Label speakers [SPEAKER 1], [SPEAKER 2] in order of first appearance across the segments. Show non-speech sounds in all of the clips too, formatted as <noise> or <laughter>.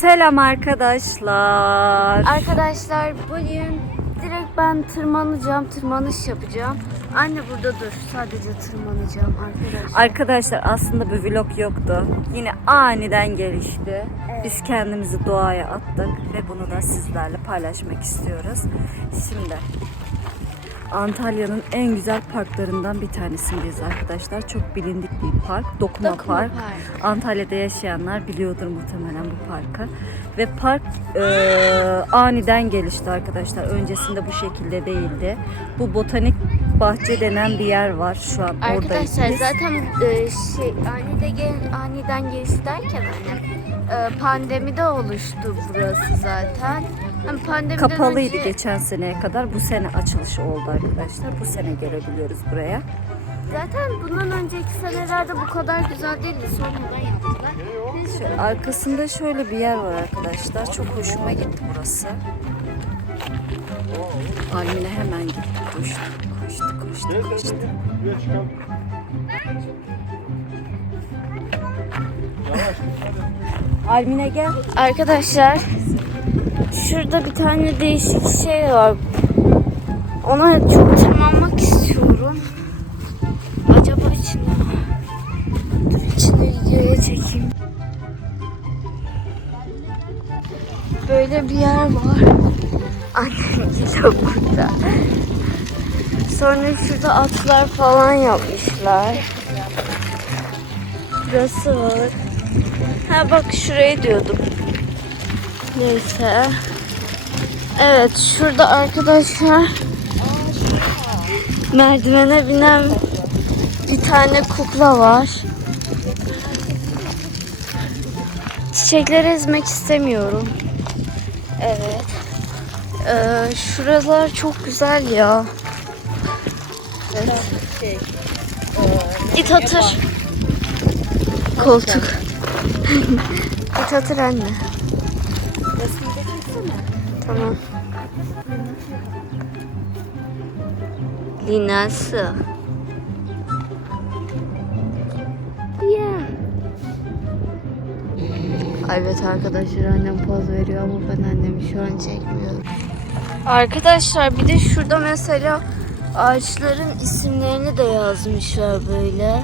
[SPEAKER 1] Selam arkadaşlar.
[SPEAKER 2] Arkadaşlar bugün direkt ben tırmanacağım, tırmanış yapacağım. Anne burada dur, sadece tırmanacağım arkadaşlar.
[SPEAKER 1] Arkadaşlar aslında bir vlog yoktu. Yine aniden gelişti. Biz kendimizi doğaya attık ve bunu da sizlerle paylaşmak istiyoruz. Şimdi Antalya'nın en güzel parklarından bir tanesindeyiz arkadaşlar. Çok bilindik bir park. Dokuma,
[SPEAKER 2] Dokuma
[SPEAKER 1] Park.
[SPEAKER 2] Park.
[SPEAKER 1] Antalya'da yaşayanlar biliyordur muhtemelen bu parkı. Ve park eee, aniden gelişti arkadaşlar. Öncesinde bu şekilde değildi. Bu botanik bahçe denen bir yer var şu an oradayız.
[SPEAKER 2] Arkadaşlar
[SPEAKER 1] biz.
[SPEAKER 2] zaten e, şey anide gel, aniden geçti derken anne e, pandemide oluştu burası zaten. Hani pandemiden
[SPEAKER 1] Kapalıydı
[SPEAKER 2] önce-
[SPEAKER 1] geçen seneye kadar. Bu sene açılışı oldu arkadaşlar. Bu sene gelebiliyoruz buraya.
[SPEAKER 2] Zaten bundan önceki senelerde bu kadar güzel değildi. Sonradan yaptılar.
[SPEAKER 1] Şu arkasında şöyle bir yer var arkadaşlar. Çok hoşuma gitti burası. Almine hemen gitti. Koştu, koştu, koştu, koştu. Almine gel.
[SPEAKER 2] Arkadaşlar şurada bir tane değişik şey var. Ona çok tırmanmak istiyorum. Acaba içine Dur içine videoya çekeyim. Böyle bir yer var. Annem gidiyor burada. Sonra şurada atlar falan yapmışlar. Burası var. Ha bak şurayı diyordum. Neyse. Evet şurada arkadaşlar merdivene binen bir tane kukla var. Çiçekleri ezmek istemiyorum. Evet. Ee, şuralar çok güzel ya. Evet. Git otur. Koltuk. <laughs> Git otur anne. Tamam. Linası. Yeah. Evet arkadaşlar annem poz veriyor ama ben annemi şu an çekmiyorum. Arkadaşlar bir de şurada mesela ağaçların isimlerini de yazmışlar böyle.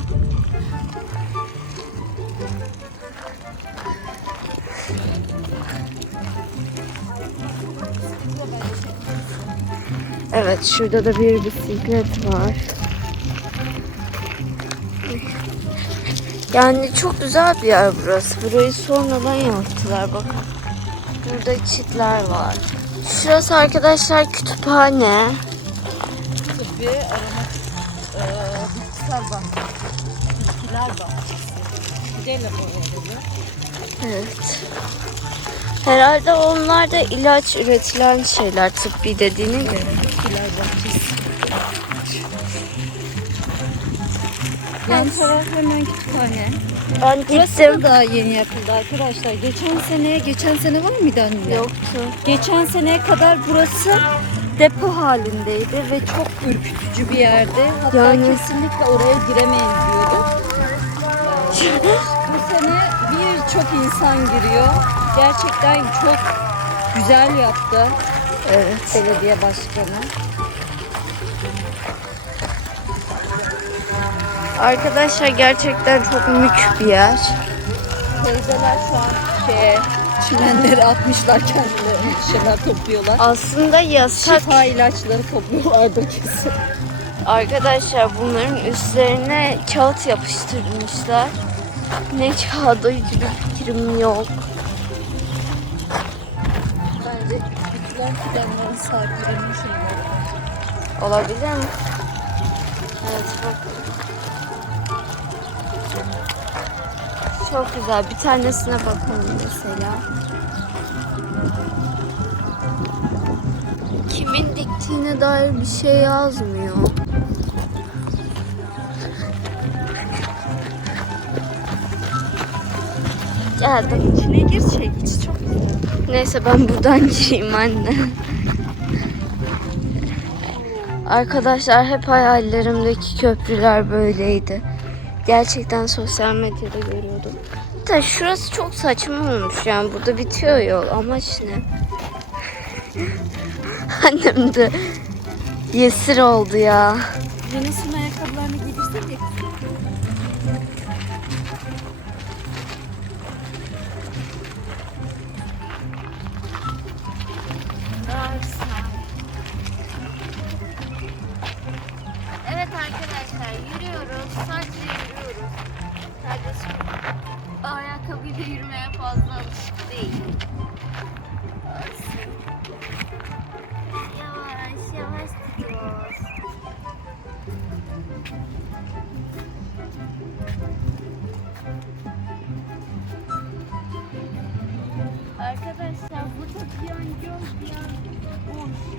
[SPEAKER 2] Evet şurada da bir bisiklet var. Yani çok güzel bir yer burası. Burayı sonradan yaptılar bakın. Burada çitler var. Şurası arkadaşlar kütüphane.
[SPEAKER 1] Tıbbi aromat bitkisel bahçesi. Bitkiler bahçesi. Gidelim oraya.
[SPEAKER 2] Evet. Herhalde onlar da ilaç üretilen şeyler tıbbi dediğine göre.
[SPEAKER 1] Bahçesi. Yan taraf hemen kütüphane.
[SPEAKER 2] Ben
[SPEAKER 1] Burası da daha yeni yapıldı arkadaşlar. Geçen sene, geçen sene var mıydı anne?
[SPEAKER 2] Yoktu.
[SPEAKER 1] Geçen seneye kadar burası depo halindeydi ve çok ürkütücü bir yerdi. Hatta
[SPEAKER 2] Yani-
[SPEAKER 1] kesinlikle oraya giremeyiz diyorduk. <laughs> Bu sene birçok insan giriyor. Gerçekten çok güzel yaptı
[SPEAKER 2] Evet.
[SPEAKER 1] belediye başkanı.
[SPEAKER 2] Arkadaşlar gerçekten çok mük bir yer.
[SPEAKER 1] Teyzeler şu an şeye, çimenleri atmışlar kendilerine bir şeyler topluyorlar.
[SPEAKER 2] Aslında yasak.
[SPEAKER 1] Şifa ilaçları topluyorlardır kesin.
[SPEAKER 2] Arkadaşlar bunların üstlerine kağıt yapıştırmışlar. Ne kağıdı hiçbir fikrim yok.
[SPEAKER 1] Dikilen fidanların sahiplerinin şeyleri.
[SPEAKER 2] Olabilir mi? Evet bak. Çok güzel. Bir tanesine bakalım mesela. Kimin diktiğine dair bir şey yazmıyor. Geldim.
[SPEAKER 1] İçine gir çek. İçi çok güzel.
[SPEAKER 2] Neyse ben buradan <laughs> gireyim anne. Arkadaşlar hep hayallerimdeki köprüler böyleydi. Gerçekten sosyal medyada görüyordum. Da şurası çok saçma olmuş yani. Burada bitiyor yol. Amaç ne? <laughs> Annem de yesir oldu ya.
[SPEAKER 1] Venüs'ün ayakkabılarını giydirsek
[SPEAKER 2] ayakkabıyla yürümeye fazla alışık değil. Olsun. Yavaş yavaş gidiyoruz. Arkadaşlar burada bir an göl bir an boş.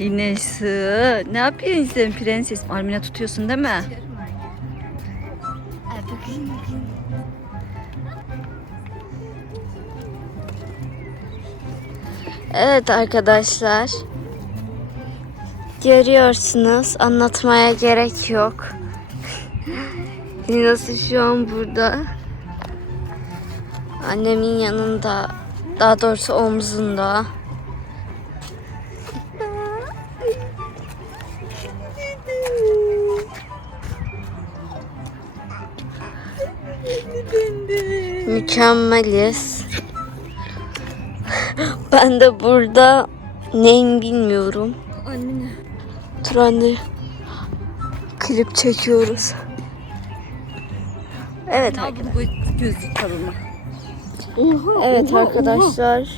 [SPEAKER 1] Linesu, ne yapıyorsun sen prenses? Almina tutuyorsun değil mi?
[SPEAKER 2] Evet arkadaşlar. Görüyorsunuz. Anlatmaya gerek yok. <laughs> Linası şu an burada. Annemin yanında. Daha doğrusu omzunda. Mükemmeliz. Ben de burada neyim bilmiyorum.
[SPEAKER 1] Anne.
[SPEAKER 2] Dur anne. Klip çekiyoruz. Evet
[SPEAKER 1] bu gözlük kalını.
[SPEAKER 2] Evet arkadaşlar.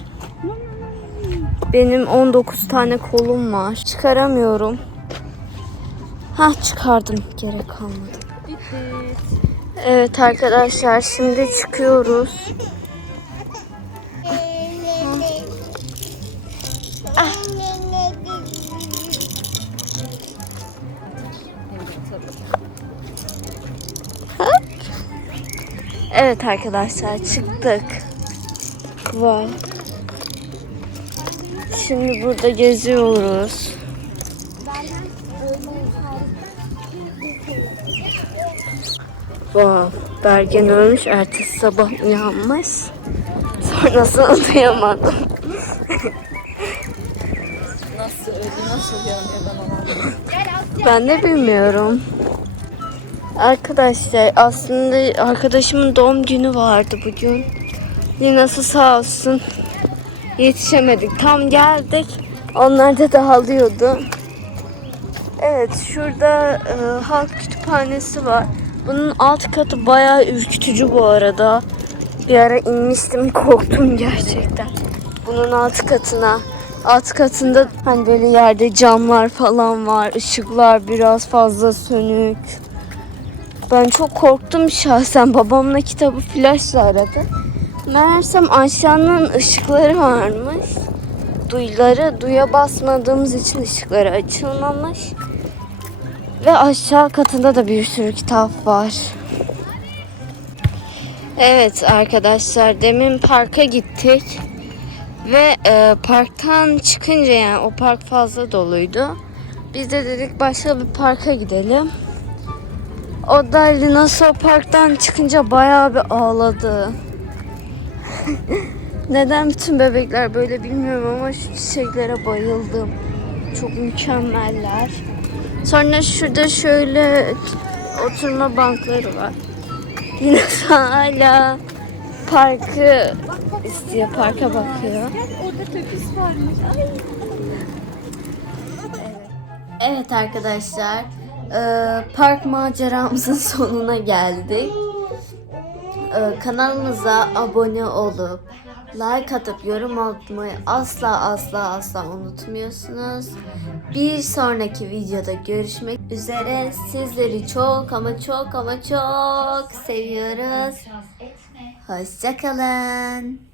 [SPEAKER 2] Benim 19 tane kolum var. Çıkaramıyorum. Ha çıkardım. Gerek kalmadı. Evet arkadaşlar şimdi çıkıyoruz. Evet arkadaşlar çıktık. Vay. Şimdi burada geziyoruz. Vay. Bergen ölmüş. Ertesi sabah uyanmış. Sonrasını duyamadım.
[SPEAKER 1] Nasıl öldü, nasıl uyanıyor ben anlamadım.
[SPEAKER 2] Ben de bilmiyorum. Arkadaşlar aslında arkadaşımın doğum günü vardı bugün. Linası sağ olsun. Yetişemedik. Tam geldik. Onlar da dağılıyordu. Evet şurada e, halk kütüphanesi var. Bunun alt katı bayağı ürkütücü bu arada. Bir ara inmiştim <laughs> korktum gerçekten. Bunun alt katına. Alt katında hani böyle yerde camlar falan var. Işıklar biraz fazla sönük. Ben çok korktum şahsen. Babamla kitabı flaşla aradı. Meğersem aşağının ışıkları varmış. Duyuları duya basmadığımız için ışıkları açılmamış. Ve aşağı katında da bir sürü kitap var. Evet arkadaşlar demin parka gittik. Ve e, parktan çıkınca yani o park fazla doluydu. Biz de dedik başka bir parka gidelim. O da Linaso Park'tan çıkınca bayağı bir ağladı. <laughs> Neden bütün bebekler böyle bilmiyorum ama şu çiçeklere bayıldım. Çok mükemmeller. Sonra şurada şöyle oturma bankları var. Linaso <laughs> hala parkı istiyor, parka bakıyor. Evet arkadaşlar, eee, park maceramızın <laughs> sonuna geldik. Eee, kanalımıza abone olup like atıp yorum atmayı asla asla asla unutmuyorsunuz. Bir sonraki videoda görüşmek üzere. Sizleri çok ama çok ama çok seviyoruz. Hoşçakalın.